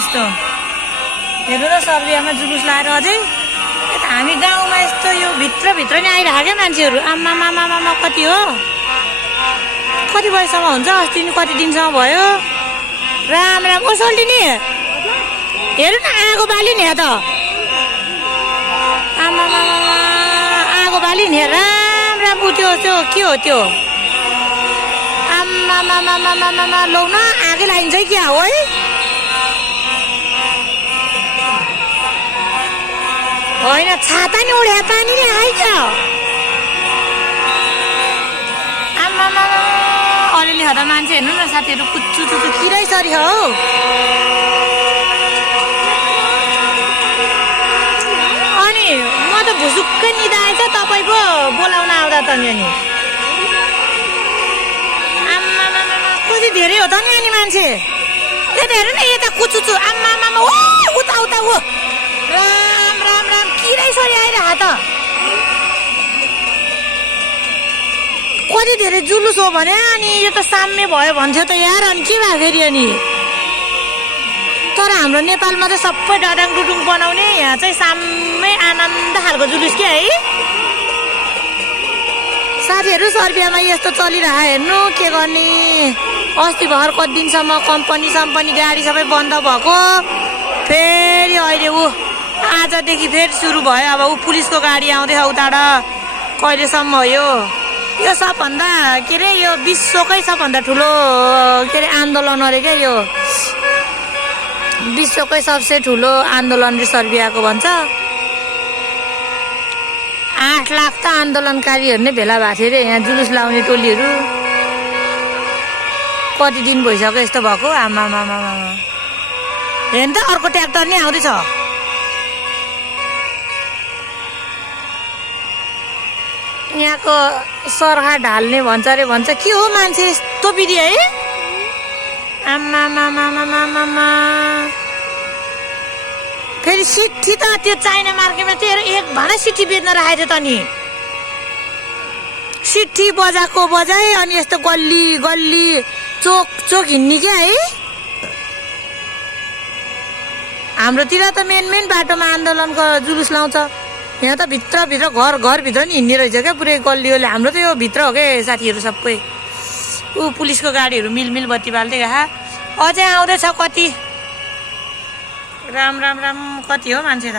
यस्तो हेर्नु न सर्बियामा जुलुस लाएर अझै हामी गाउँमा यस्तो यो भित्रभित्र नै आइरहेको क्या मान्छेहरू आम्मामामामा कति हो कति बजीसम्म हुन्छ अस्ति नि कति दिनसम्म भयो राम राम ओ सोल्टिनी हेर्नु न आगो बाली नि त आम्मामामा आगो बाली नि राम राम उठ्यो त्यो के हो त्यो आम्मामामामामा लौ न आगै लागिन्छ कि क्या हो है होइन छाता नि उड्या पानी नै आइक्यो आम्मामा अलिअलि हदा मान्छे हेर्नु न साथीहरू कुच्चु चुचु किरै सरी हौ अनि म त भुसुक्कै निदाएछ तपाईँ पो बोलाउन आउँदा त नि आम्मामा कति धेरै हो त नि अनि मान्छे यता हेर्नु न यता कुचुचु आम्मामा ओ उता उता हो राम राम राम किरै सरी आइरह त कति धेरै जुलुस हो भने अनि यो त साम्य भयो भन्थ्यो त यार अनि के भयो फेरि अनि तर हाम्रो नेपालमा त सबै डडाङ डुडुङ बनाउने यहाँ चाहिँ साम्य आनन्द खालको जुलुस के है साथीहरू सर्बियामा यस्तो चलिरह हेर्नु के गर्ने अस्ति भर कति दिनसम्म कम्पनी गाडी सबै बन्द भएको फेरि अहिले आजदेखि फेरि सुरु भयो अब पुलिसको गाडी आउँदैछ उताबाट कहिलेसम्म हो यो सबभन्दा के अरे यो विश्वकै सबभन्दा ठुलो के अरे आन्दोलन अरे क्या यो विश्वकै सबसे ठुलो आन्दोलन रे सर्बियाको भन्छ 8 लाख त आन्दोलनकारीहरू नै भेला भएको थियो अरे यहाँ जुलुस लाउने टोलीहरू कति दिन भइसक्यो यस्तो भएको आमामामा हेर्नु त अर्को ट्र्याक्टर नै आउँदैछ यहाँको सरहा ढाल्ने भन्छ अरे भन्छ के हो मान्छे यस्तो बिदी है आम्मामामामामामा फेरि सिट्ठी त त्यो चाइना मार्केटमा त्यो एक भाँडा सिट्ठी बेच्न राखेको थियो त नि सिट्ठी बजाएको बजाए अनि यस्तो गल्ली गल्ली चोक चोक हिँड्ने क्या है हाम्रोतिर त मेन बाटोमा आन्दोलनको जुलुस लाउँछ यहाँ त भित्रभित्र घरभित्र नि हिँड्ने रहेछ क्या पुरै गल्लीले हाम्रो त यो भित्र हो क्या साथीहरू सबै पुलिसको गाडीहरू मिलमिल बत्ती बाल्दै गए अझै आउँदैछ कति राम राम राम कति हो मान्छे त